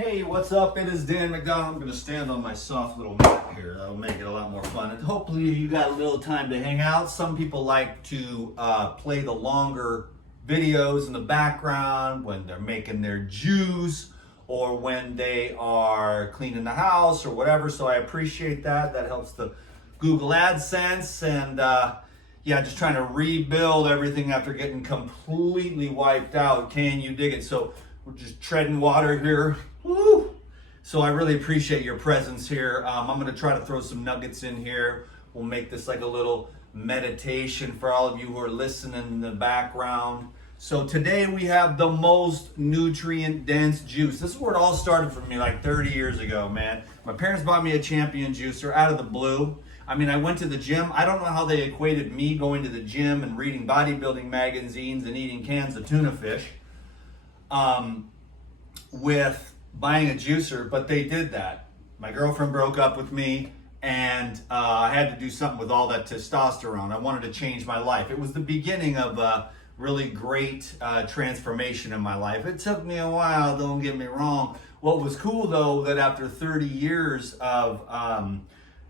Hey, what's up? It is Dan McDonald. I'm going to stand on my soft little mat here. That'll make it a lot more fun. And hopefully you got a little time to hang out. Some people like to play the longer videos in the background when they're making their juice or when they are cleaning the house or whatever. So I appreciate that. That helps the Google AdSense. And yeah, just trying to rebuild everything after getting completely wiped out. Can you dig it? So we're just treading water here. Woo! So I really appreciate your presence here. I'm going to try to throw some nuggets in here. We'll make this like a little meditation for all of you who are listening in the background. So today we have the most nutrient dense juice. This is where it all started for me like 30 years ago, man. My parents bought me a Champion juicer out of the blue. I mean, I went to the gym. I don't know how they equated me going to the gym and reading bodybuilding magazines and eating cans of tuna fish with buying a juicer, but they did that. My girlfriend broke up with me, and I had to do something with all that testosterone. I wanted to change my life. It was the beginning of a really great transformation in my life. It took me a while, don't get me wrong. What was cool though, that after 30 years of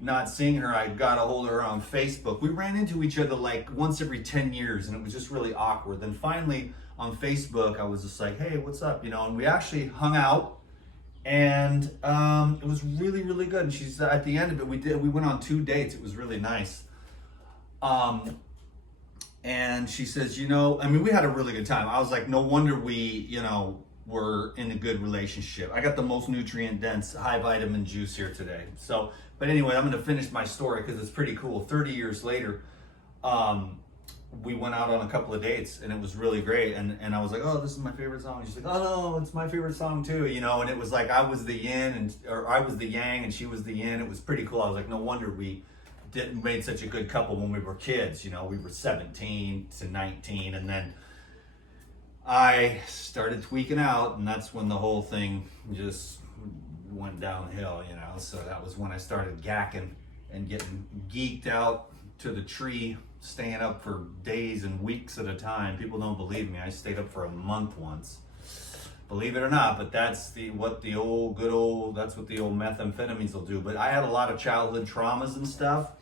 not seeing her, I got a hold of her on Facebook. We ran into each other like once every 10 years, and it was just really awkward. Then finally on Facebook, I was just like, hey, what's up? You know, and we actually hung out, and it was really, really good. And she's at the end of it, we went on 2 dates. It was really nice. And she says, you know, I mean, we had a really good time. I was like, no wonder we, you know, were in a good relationship. I got the most nutrient dense, high vitamin juice here today. So, but anyway, I'm going to finish my story because it's pretty cool. 30 years later, we went out on a couple of dates, and it was really great. And I was like, oh, this is my favorite song. And she's like, oh no, it's my favorite song too, you know. And it was like I was the yin, or I was the yang, and she was the yin. It was pretty cool. I was like, no wonder we made such a good couple when we were kids. You know, we were 17 to 19, and then I started tweaking out, and that's when the whole thing just went downhill, you know. So that was when I started gacking and getting geeked out to the tree, staying up for days and weeks at a time. People don't believe me. I stayed up for a month once. Believe it or not, but that's what the old methamphetamines will do. But I had a lot of childhood traumas and stuff,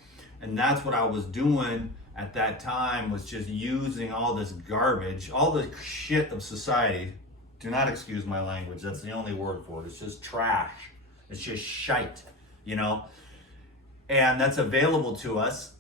and that's what I was doing at that time, was just using all this garbage, all the shit of society. Do not excuse my language. That's the only word for it. It's just trash. It's just shite, you know? And that's available to us.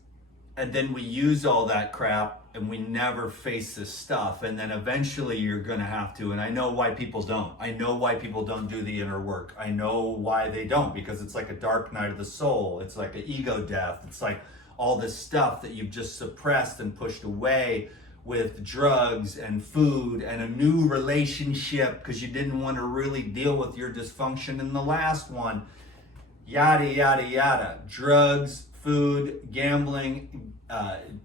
And then we use all that crap, and we never face this stuff. And then eventually you're going to have to. And I know why people don't. I know why people don't do the inner work. I know why they don't, because it's like a dark night of the soul. It's like an ego death. It's like all this stuff that you've just suppressed and pushed away with drugs and food and a new relationship because you didn't want to really deal with your dysfunction in the last one. Yada, yada, yada. Drugs, food, gambling,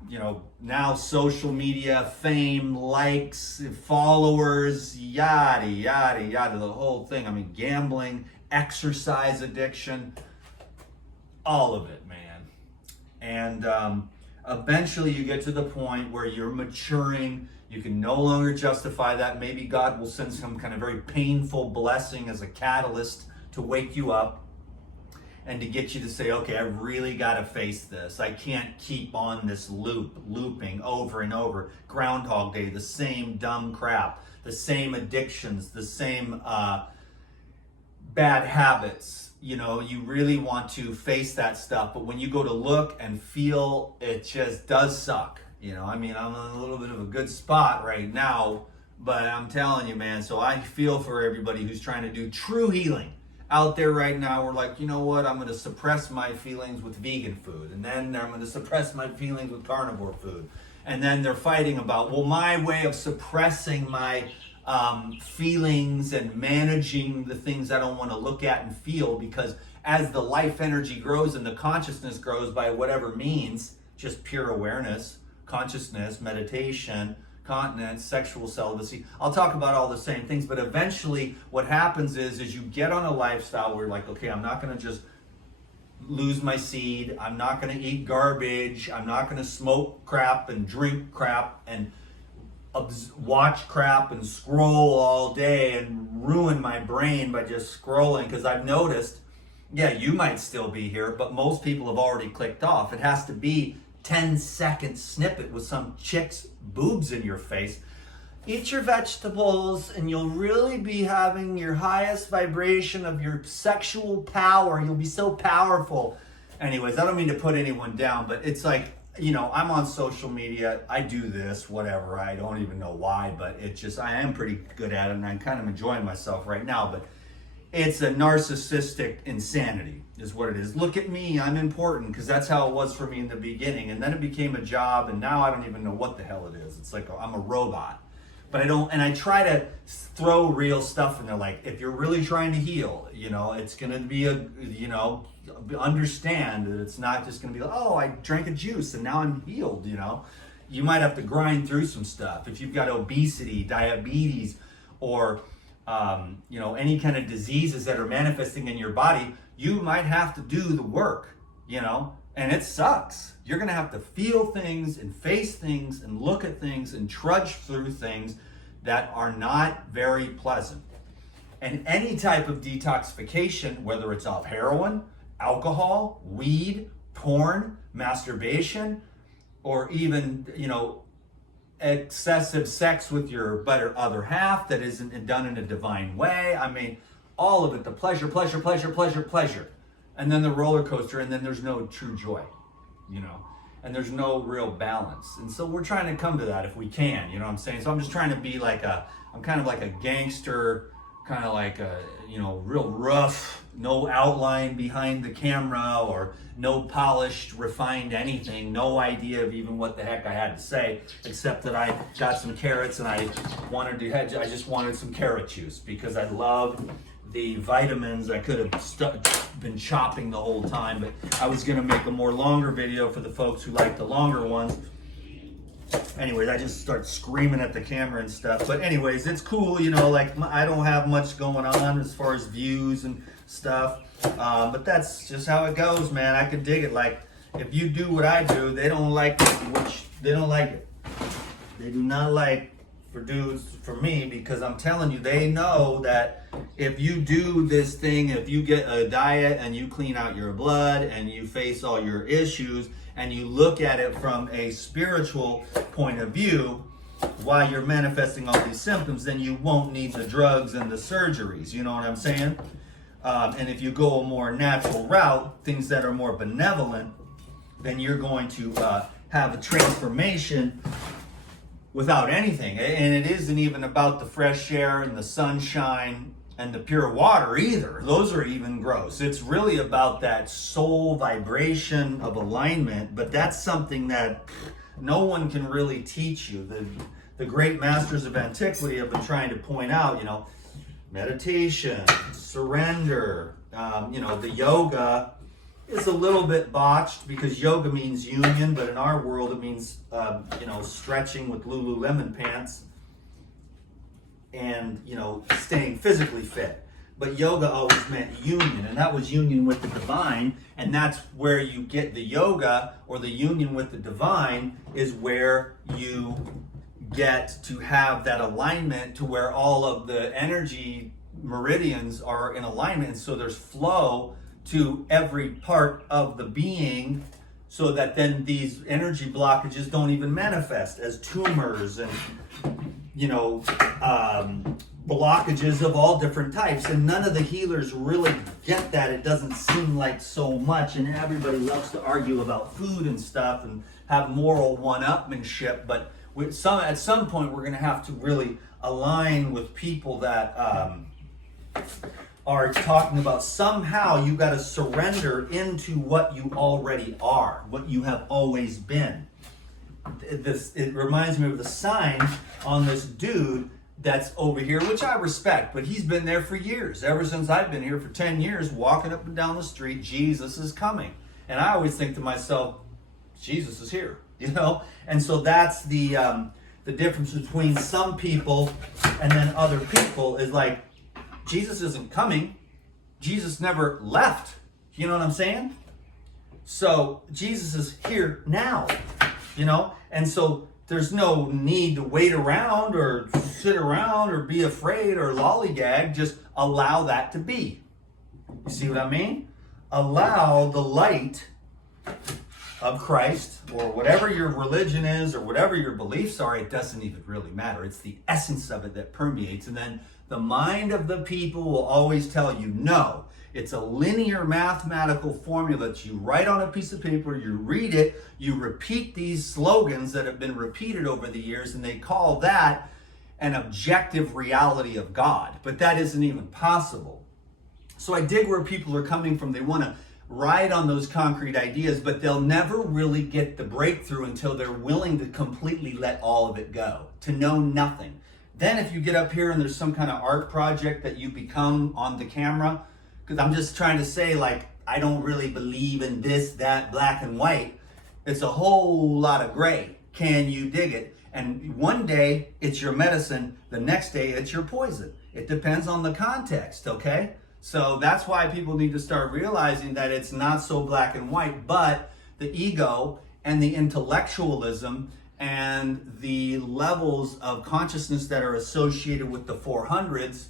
you know, now social media, fame, likes, followers, yada, yada, yada, the whole thing. I mean, gambling, exercise addiction, all of it, man. And eventually you get to the point where you're maturing. You can no longer justify that. Maybe God will send some kind of very painful blessing as a catalyst to wake you up and to get you to say, okay, I really got to face this. I can't keep on this looping over and over. Groundhog Day, the same dumb crap, the same addictions, the same bad habits. You know, you really want to face that stuff, but when you go to look and feel, it just does suck. You know, I mean, I'm in a little bit of a good spot right now, but I'm telling you, man, so I feel for everybody who's trying to do true healing out there right now. We're like, you know what, I'm going to suppress my feelings with vegan food, and then I'm going to suppress my feelings with carnivore food, and then they're fighting about, well, my way of suppressing my feelings and managing the things I don't want to look at and feel, because as the life energy grows and the consciousness grows by whatever means, just pure awareness, consciousness, meditation, continence, sexual celibacy. I'll talk about all the same things, but eventually what happens is you get on a lifestyle where you're like, okay, I'm not going to just lose my seed. I'm not going to eat garbage. I'm not going to smoke crap and drink crap and watch crap and scroll all day and ruin my brain by just scrolling, because I've noticed, yeah, you might still be here, but most people have already clicked off. It has to be 10-second snippet with some chick's boobs in your face. Eat your vegetables and you'll really be having your highest vibration of your sexual power. You'll be so powerful. Anyways, I don't mean to put anyone down, but it's like, you know, I'm on social media. I do this, whatever. I don't even know why, but it's just, I am pretty good at it and I'm kind of enjoying myself right now. But it's a narcissistic insanity is what it is. Look at me, I'm important, because that's how it was for me in the beginning. And then it became a job, and now I don't even know what the hell it is. It's like I'm a robot. But I don't, and I try to throw real stuff in there. Like, if you're really trying to heal, you know, it's going to be a, you know, understand that it's not just going to be like, oh, I drank a juice and now I'm healed, you know. You might have to grind through some stuff. If you've got obesity, diabetes, or, you know, any kind of diseases that are manifesting in your body, you might have to do the work, you know. And it sucks. You're going to have to feel things and face things and look at things and trudge through things that are not very pleasant. And any type of detoxification, whether it's off heroin, alcohol, weed, porn, masturbation, or even, you know, excessive sex with your better other half that isn't done in a divine way. I mean, all of it, the pleasure, pleasure, pleasure, pleasure, pleasure. And then the roller coaster, and then there's no true joy, you know, and there's no real balance. And so we're trying to come to that if we can, you know what I'm saying? So I'm just trying to be like I'm kind of like a gangster, kind of like a, you know, real rough, no outline behind the camera, or no polished, refined anything, no idea of even what the heck I had to say, except that I got some carrots and I just wanted some carrot juice because I love the vitamins. I could have been chopping the whole time, but I was gonna make a more longer video for the folks who like the longer ones. Anyways, I just start screaming at the camera and stuff. But anyways, it's cool, you know, like I don't have much going on as far as views and stuff. But that's just how it goes, man. I can dig it. Like, if you do what I do, they don't like it, which they don't like it. They do not like for dudes, for me, because I'm telling you, they know that if you do this thing, if you get a diet and you clean out your blood and you face all your issues and you look at it from a spiritual point of view while you're manifesting all these symptoms, then you won't need the drugs and the surgeries, you know what I'm saying? And if you go a more natural route, things that are more benevolent, then you're going to have a transformation without anything. And it isn't even about the fresh air and the sunshine and the pure water either. Those are even gross. It's really about that soul vibration of alignment, but that's something that no one can really teach you. The great masters of antiquity have been trying to point out, you know, meditation, surrender, you know, the yoga is a little bit botched because yoga means union, but in our world it means, you know, stretching with Lululemon pants and, you know, staying physically fit. But yoga always meant union, and that was union with the divine, and that's where you get the yoga, or the union with the divine is where you get to have that alignment to where all of the energy meridians are in alignment, and so there's flow to every part of the being, so that then these energy blockages don't even manifest as tumors and, you know, blockages of all different types. And none of the healers really get that. It doesn't seem like so much, and everybody loves to argue about food and stuff and have moral one-upmanship, but at some point we're going to have to really align with people that are talking about somehow you got to surrender into what you already are, what you have always been. It reminds me of the sign on this dude that's over here, which I respect, but he's been there for years. Ever since I've been here for 10 years, walking up and down the street, Jesus is coming. And I always think to myself, Jesus is here, you know? And so that's the difference between some people and then other people is like, Jesus isn't coming. Jesus never left. You know what I'm saying? So Jesus is here now, you know? And so there's no need to wait around or sit around or be afraid or lollygag. Just allow that to be. You see what I mean? Allow the light of Christ, or whatever your religion is, or whatever your beliefs are. It doesn't even really matter. It's the essence of it that permeates. And then the mind of the people will always tell you, no, it's a linear mathematical formula that you write on a piece of paper, you read it, you repeat these slogans that have been repeated over the years, and they call that an objective reality of God. But that isn't even possible. So I dig where people are coming from. They want to ride on those concrete ideas, but they'll never really get the breakthrough until they're willing to completely let all of it go, to know nothing. Then if you get up here and there's some kind of art project that you become on the camera, because I'm just trying to say, like, I don't really believe in this, that, black and white. It's a whole lot of gray. Can you dig it? And one day it's your medicine, the next day it's your poison. It depends on the context, okay? So that's why people need to start realizing that it's not so black and white, but the ego and the intellectualism and the levels of consciousness that are associated with the 400s,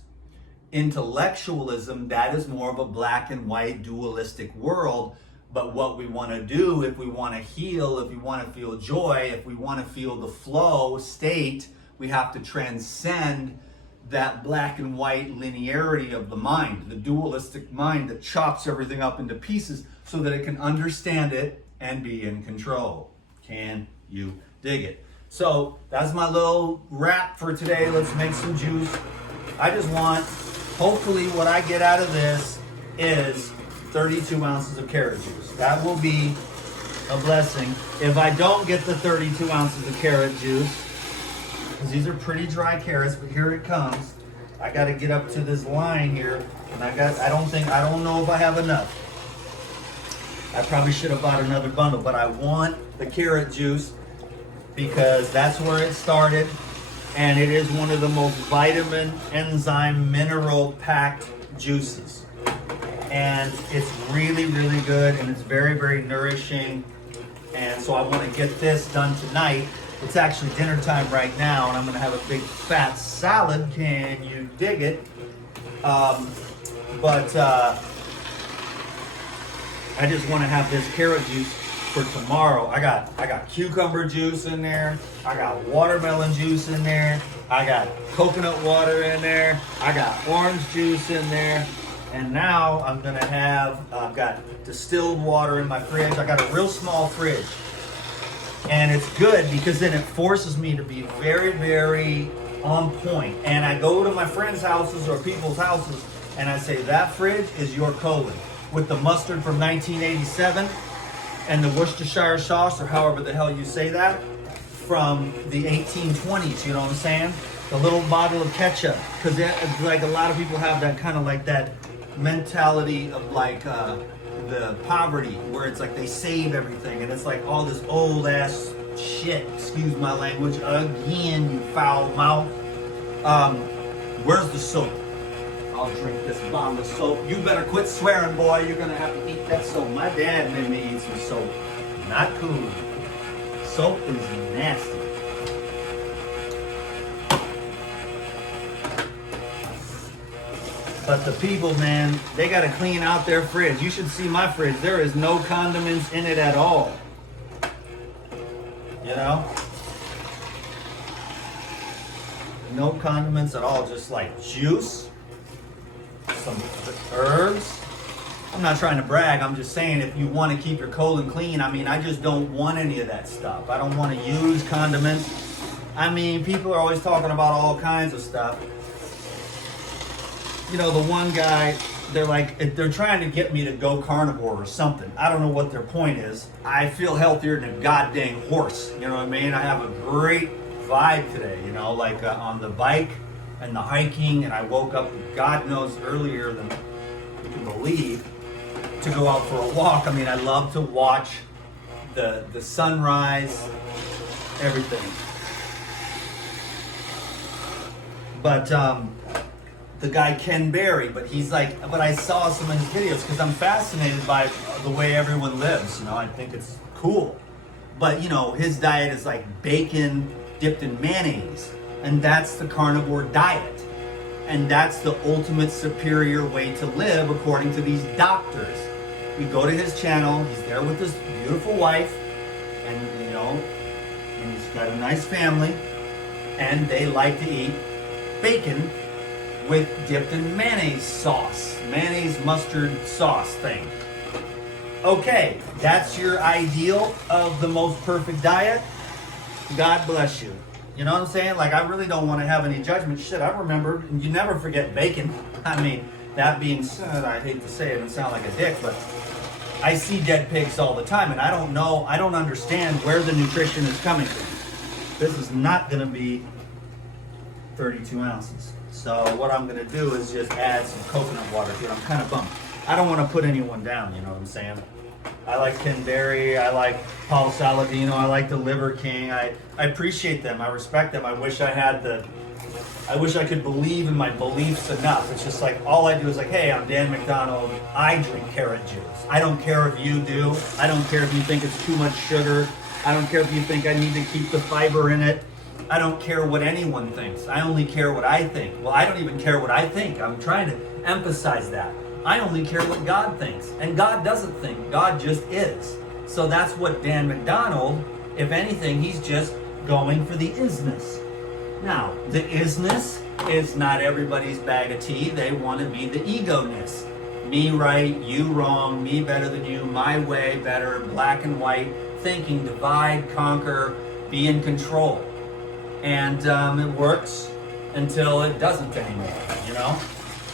intellectualism, that is more of a black and white dualistic world. But what we want to do, if we want to heal, if we want to feel joy, if we want to feel the flow state, we have to transcend that black and white linearity of the mind, the dualistic mind that chops everything up into pieces so that it can understand it and be in control. Can you dig it? So that's my little wrap for today. Let's make some juice. I just want, hopefully what I get out of this is 32 ounces of carrot juice. That will be a blessing. If I don't get the 32 ounces of carrot juice, because these are pretty dry carrots, but here it comes. I got to get up to this line here, and I don't know if I have enough. I probably should have bought another bundle, but I want the carrot juice because that's where it started, and it is one of the most vitamin, enzyme, mineral packed juices. And it's really, really good, and it's very, very nourishing. And so I want to get this done tonight. It's actually dinner time right now, and I'm going to have a big fat salad. Can you dig it? I just want to have this carrot juice for tomorrow. I got cucumber juice in there. I got watermelon juice in there. I got coconut water in there. I got orange juice in there. And now I'm going to have, I've got distilled water in my fridge. I got a real small fridge. And it's good because then it forces me to be very, very on point. And I go to my friends' houses or people's houses and I say, that fridge is your colon. With the mustard from 1987 and the Worcestershire sauce, or however the hell you say that, from the 1820s, you know what I'm saying? The little bottle of ketchup. Because like a lot of people have that kind of like that mentality of like, the poverty, where it's like they save everything, and it's like all this old ass shit, excuse my language again, you foul mouth. Where's the soap? I'll drink this bottle of soap. You better quit swearing, boy. You're gonna have to eat that soap. My dad made me eat some soap. Not cool. Soap is nasty. But the people, man, they got to clean out their fridge. You should see my fridge. There is no condiments in it at all. You know? No condiments at all. Just like juice, some herbs. I'm not trying to brag. I'm just saying if you want to keep your colon clean, I mean, I just don't want any of that stuff. I don't want to use condiments. I mean, people are always talking about all kinds of stuff. You know, the one guy, they're like, they're trying to get me to go carnivore or something. I don't know what their point is. I feel healthier than a goddamn horse. You know what I mean? I have a great vibe today, you know, like on the bike and the hiking. And I woke up, God knows, earlier than you can believe, to go out for a walk. I mean, I love to watch the sunrise, everything. But, the guy Ken Berry, but he's like, but I saw some of his videos because I'm fascinated by the way everyone lives. You know, I think it's cool. But you know, his diet is like bacon dipped in mayonnaise. And that's the carnivore diet. And that's the ultimate superior way to live according to these doctors. We go to his channel, he's there with his beautiful wife, and you know, and he's got a nice family, and they like to eat bacon with dipped in mayonnaise sauce, mayonnaise mustard sauce thing. Okay, that's your ideal of the most perfect diet. God bless you. You know what I'm saying? Like, I really don't want to have any judgment. Shit, I remember, you never forget bacon. I mean, that being said, I hate to say it and sound like a dick, but I see dead pigs all the time, and I don't know, I don't understand where the nutrition is coming from. This is not going to be 32 ounces. So what I'm going to do is just add some coconut water to it. I'm kind of bummed. I don't want to put anyone down, you know what I'm saying? I like Ken Berry, I like Paul Saladino, I like the Liver King. I appreciate them, I respect them. I wish I could believe in my beliefs enough. It's just like, all I do is like, hey, I'm Dan McDonald, I drink carrot juice. I don't care if you do. I don't care if you think it's too much sugar. I don't care if you think I need to keep the fiber in it. I don't care what anyone thinks. I only care what I think. Well, I don't even care what I think. I'm trying to emphasize that. I only care what God thinks. And God doesn't think. God just is. So that's what Dan McDonald, if anything, he's just going for the isness. Now, the isness is not everybody's bag of tea. They want to be the ego-ness. Me right, you wrong, me better than you, my way better, black and white, thinking, divide, conquer, be in control. And it works until it doesn't anymore, you know?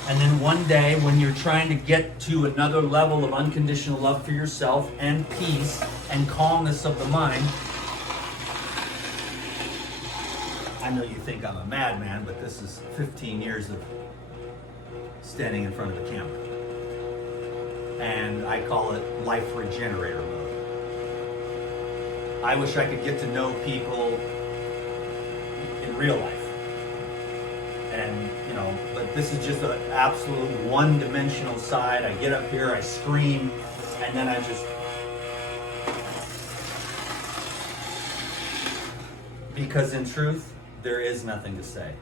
And then one day, when you're trying to get to another level of unconditional love for yourself and peace and calmness of the mind, I know you think I'm a madman, but this is 15 years of standing in front of a camera. And I call it life regenerator mode. I wish I could get to know people in real life. And, you know, but this is just an absolute one-dimensional side. I get up here, I scream, and then I just... Because in truth, there is nothing to say.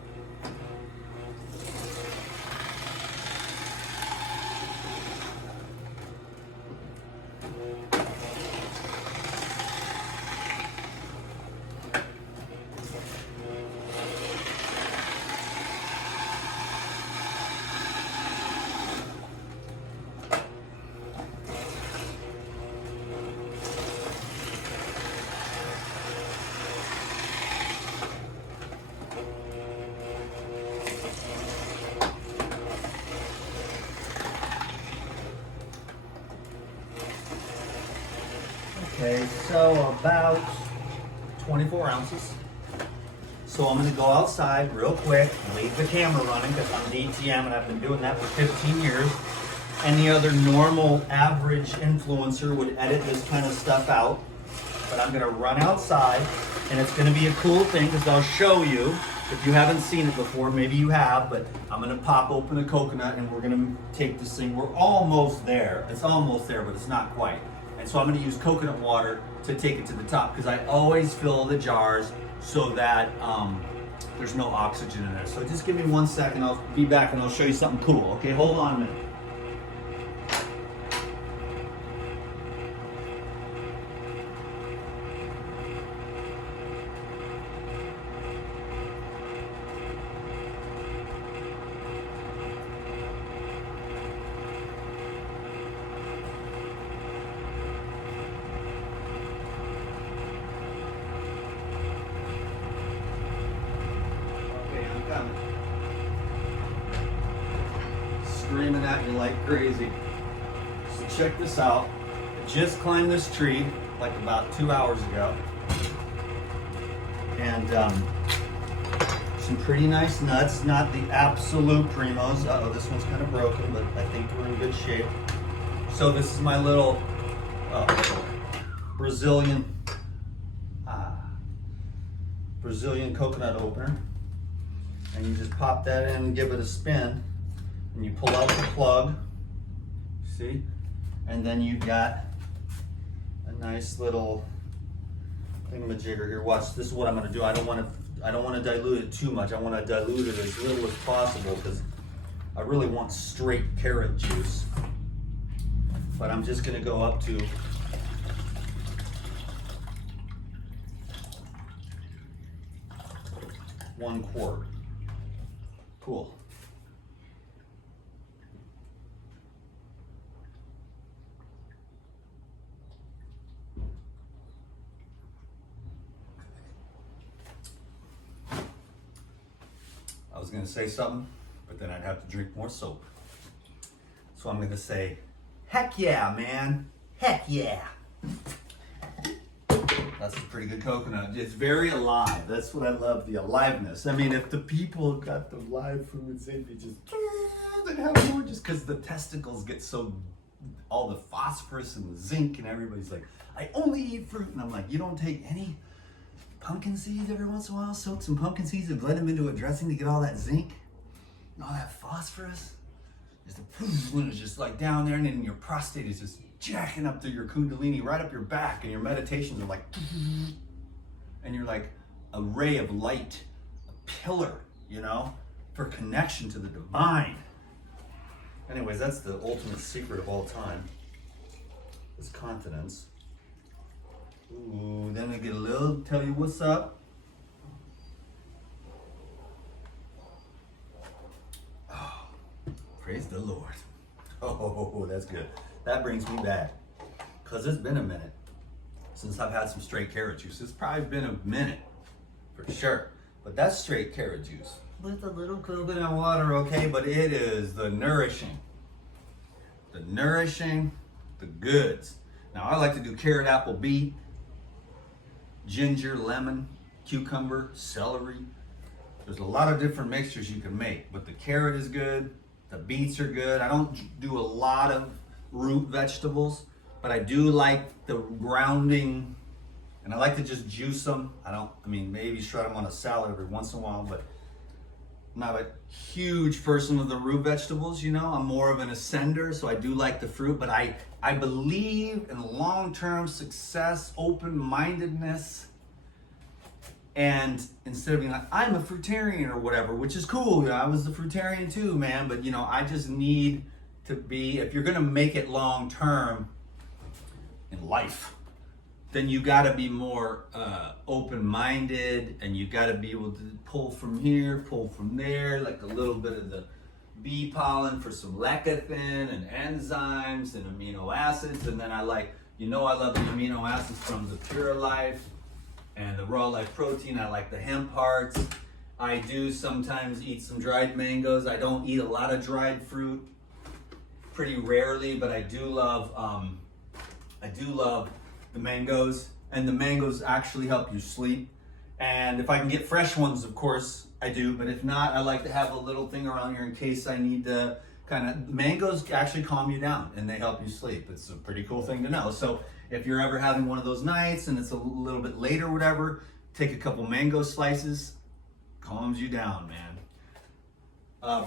Okay, so about 24 ounces. So I'm gonna go outside real quick, leave the camera running because I'm DTM and I've been doing that for 15 years. Any other normal average influencer would edit this kind of stuff out. But I'm gonna run outside and it's gonna be a cool thing because I'll show you. If you haven't seen it before, maybe you have, but I'm gonna pop open a coconut and we're gonna take this thing. We're almost there. It's almost there, but it's not quite. And so I'm gonna use coconut water to take it to the top because I always fill the jars so that there's no oxygen in there. So just give me 1 second, I'll be back and I'll show you something cool. Okay, hold on a minute. Screaming at you like crazy. So check this out. I just climbed this tree like about 2 hours ago. And some pretty nice nuts, not the absolute primos. Uh-oh, this one's kind of broken, but I think we're in good shape. So this is my little Brazilian coconut opener. And you just pop that in and give it a spin. And you pull out the plug, see? And then you've got a nice little thingamajigger here. Watch, this is what I'm gonna do. I don't wanna dilute it too much. I wanna dilute it as little as possible because I really want straight carrot juice. But I'm just gonna go up to one quart. Cool. I was gonna say something, but then I'd have to drink more soap. So I'm gonna say, heck yeah, man. Heck yeah. That's a pretty good coconut. It's very alive. That's what I love, the aliveness. I mean, if the people got the live foods, they'd be just, they'd have more just because the testicles get so, all the phosphorus and the zinc, and everybody's like, I only eat fruit. And I'm like, you don't take any pumpkin seeds every once in a while? Soak some pumpkin seeds and blend them into a dressing to get all that zinc and all that phosphorus? Just when it's just like down there, and then your prostate is just jacking up to your kundalini right up your back, and your meditations are like, and you're like a ray of light, a pillar, you know, for connection to the divine. Anyways, that's the ultimate secret of all time, is continence. Ooh, then I get a little, tell you what's up. Oh, praise the Lord. Oh, that's good. That brings me back, because it's been a minute since I've had some straight carrot juice. It's probably been a minute, for sure. But that's straight carrot juice with a little coconut water, okay? But it is the nourishing, the goods. Now, I like to do carrot, apple, beet, ginger, lemon, cucumber, celery. There's a lot of different mixtures you can make, but the carrot is good, the beets are good. I don't do a lot of root vegetables, but I do like the grounding, and I like to just juice them. I mean, maybe shred them on a salad every once in a while, but I'm not a huge person with the root vegetables, you know. I'm more of an ascender, so I do like the fruit, but I believe in long-term success, open-mindedness, and instead of being like, I'm a fruitarian or whatever, which is cool, you know, I was a fruitarian too, man, but you know, I just need to be, if you're gonna make it long-term in life, then you gotta be more open-minded, and you gotta be able to pull from here, pull from there, like a little bit of the bee pollen for some lecithin and enzymes and amino acids. And then I like, you know, I love the amino acids from the Pure Life and the Raw Life protein. I like the hemp hearts. I do sometimes eat some dried mangoes. I don't eat a lot of dried fruit, pretty rarely, but I do love the mangoes, and the mangoes actually help you sleep. And if I can get fresh ones, of course I do, but if not, I like to have a little thing around here in case I need to mangoes actually calm you down and they help you sleep. It's a pretty cool thing to know. So if you're ever having one of those nights and it's a little bit late or whatever, take a couple mango slices, calms you down, man.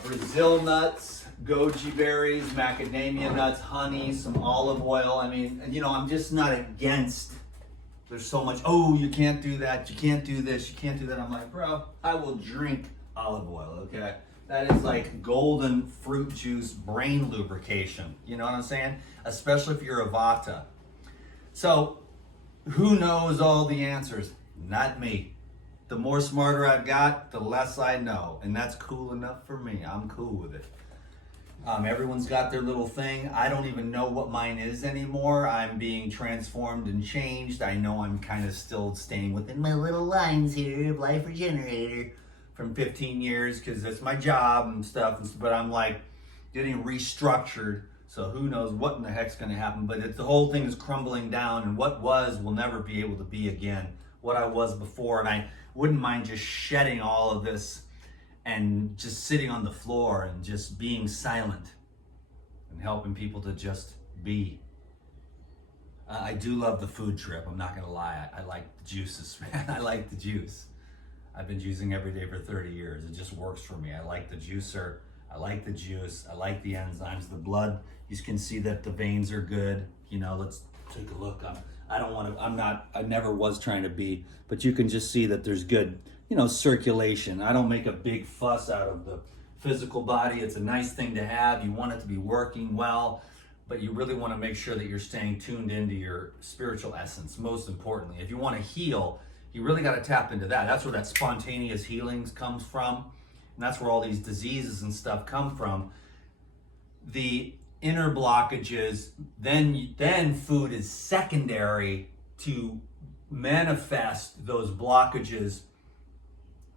Brazil nuts, goji berries, macadamia nuts, honey, some olive oil. I mean, you know, I'm just not against, there's so much, oh, you can't do that, you can't do this, you can't do that. I'm like, bro, I will drink olive oil, okay? That is like golden fruit juice brain lubrication. You know what I'm saying? Especially if you're a Vata. So, who knows all the answers? Not me. The more smarter I've got, the less I know. And that's cool enough for me. I'm cool with it. Everyone's got their little thing. I don't even know what mine is anymore. I'm being transformed and changed. I know I'm kind of still staying within my little lines here of Life Regenerator from 15 years because that's my job and stuff. But I'm like getting restructured. So who knows what in the heck's going to happen. But the whole thing is crumbling down, and what was will never be able to be again what I was before. And I wouldn't mind just shedding all of this and just sitting on the floor and just being silent and helping people to just be. I do love the food trip. I'm not gonna lie. I like the juices, man. I like the juice. I've been juicing every day for 30 years. It just works for me. I like the juicer. I like the juice. I like the enzymes, the blood. You can see that the veins are good. You know, let's take a look. I don't want to, I never was trying to be, but you can just see that there's good, circulation. I don't make a big fuss out of the physical body. It's a nice thing to have. You want it to be working well, but you really want to make sure that you're staying tuned into your spiritual essence, most importantly. If you want to heal, you really got to tap into that. That's where that spontaneous healings comes from. And that's where all these diseases and stuff come from. The inner blockages, then food is secondary to manifest those blockages.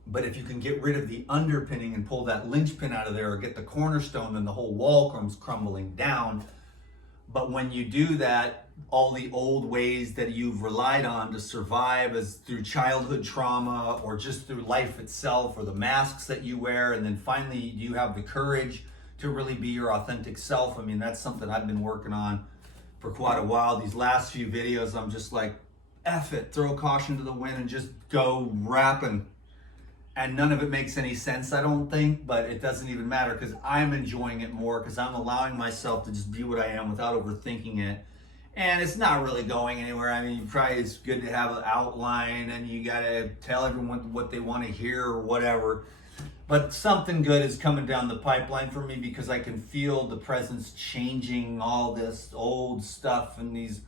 But if you can get rid of the underpinning and pull that linchpin out of there, or get the cornerstone, then the whole wall comes crumbling down. But when you do that, all the old ways that you've relied on to survive, as through childhood trauma or just through life itself, or the masks that you wear, and then finally you have the courage to really be your authentic self. I mean, that's something I've been working on for quite a while. These last few videos, I'm just like, F it, throw caution to the wind and just go rapping. And none of it makes any sense, I don't think, but it doesn't even matter because I'm enjoying it more, because I'm allowing myself to just be what I am without overthinking it. And it's not really going anywhere. I mean, probably it's good to have an outline and you gotta tell everyone what they want to hear or whatever. But something good is coming down the pipeline for me, because I can feel the presence changing all this old stuff and these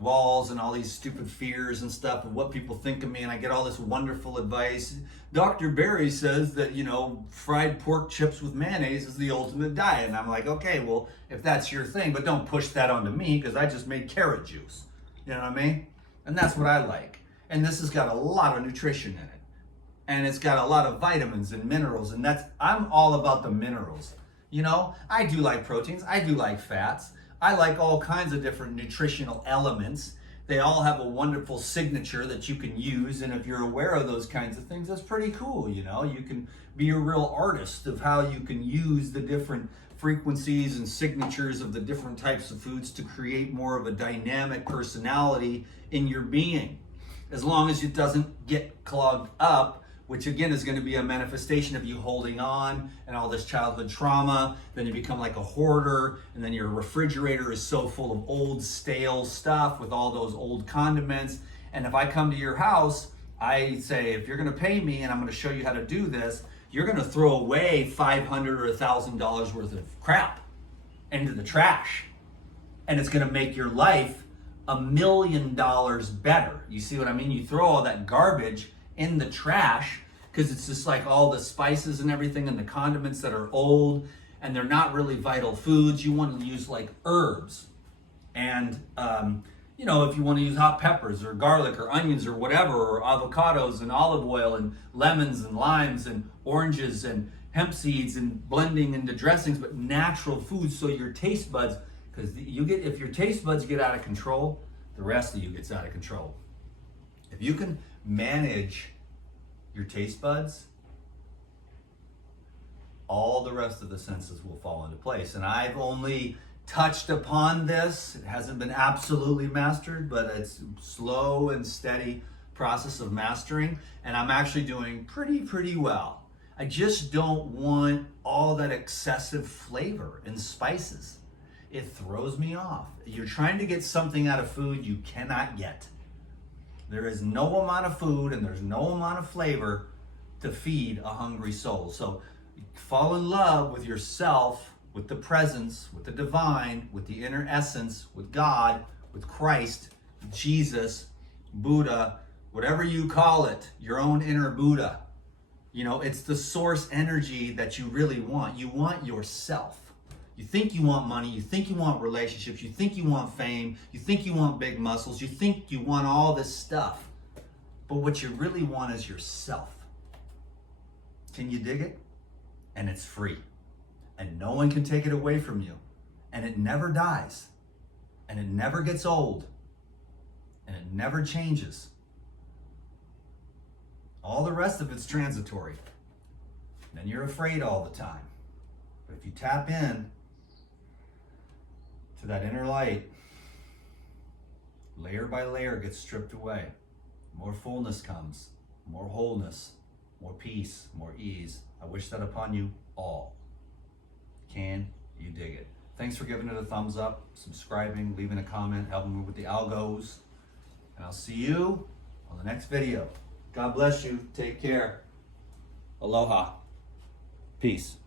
walls and all these stupid fears and stuff and what people think of me. And I get all this wonderful advice. Dr. Barry says that, fried pork chips with mayonnaise is the ultimate diet. And I'm like, okay, well, if that's your thing, but don't push that onto me, because I just made carrot juice. You know what I mean? And that's what I like. And this has got a lot of nutrition in it. And it's got a lot of vitamins and minerals, and I'm all about the minerals. I do like proteins, I do like fats, I like all kinds of different nutritional elements. They all have a wonderful signature that you can use, and if you're aware of those kinds of things, that's pretty cool. You can be a real artist of how you can use the different frequencies and signatures of the different types of foods to create more of a dynamic personality in your being, as long as it doesn't get clogged up, which again is going to be a manifestation of you holding on and all this childhood trauma. Then you become like a hoarder, and then your refrigerator is so full of old stale stuff with all those old condiments. And if I come to your house, I say, if you're going to pay me and I'm going to show you how to do this, you're going to throw away $500 or $1,000 worth of crap into the trash. And it's going to make your life $1 million better. You see what I mean? You throw all that garbage in the trash, because it's just like all the spices and everything and the condiments that are old and they're not really vital foods. You want to use like herbs and if you want to use hot peppers or garlic or onions or whatever, or avocados and olive oil and lemons and limes and oranges and hemp seeds and blending into dressings, but natural foods. So your taste buds, because if your taste buds get out of control, the rest of you gets out of control. If you can manage your taste buds, all the rest of the senses will fall into place. And I've only touched upon this. It hasn't been absolutely mastered, but it's slow and steady process of mastering. And I'm actually doing pretty well. I just don't want all that excessive flavor and spices. It throws me off. You're trying to get something out of food you cannot get. There is no amount of food and there's no amount of flavor to feed a hungry soul. So fall in love with yourself, with the presence, with the divine, with the inner essence, with God, with Christ, Jesus, Buddha, whatever you call it, your own inner Buddha. It's the source energy that you really want. You want yourself. You think you want money, you think you want relationships, you think you want fame, you think you want big muscles, you think you want all this stuff. But what you really want is yourself. Can you dig it? And it's free. And no one can take it away from you. And it never dies. And it never gets old. And it never changes. All the rest of it's transitory. Then you're afraid all the time. But if you tap in to that inner light, layer by layer gets stripped away. More fullness comes, more wholeness, more peace, more ease. I wish that upon you all. Can you dig it? thanks for giving it a thumbs up, subscribing, leaving a comment, helping me with the algos. And I'll see you on the next video. God bless you. Take care. Aloha. Peace.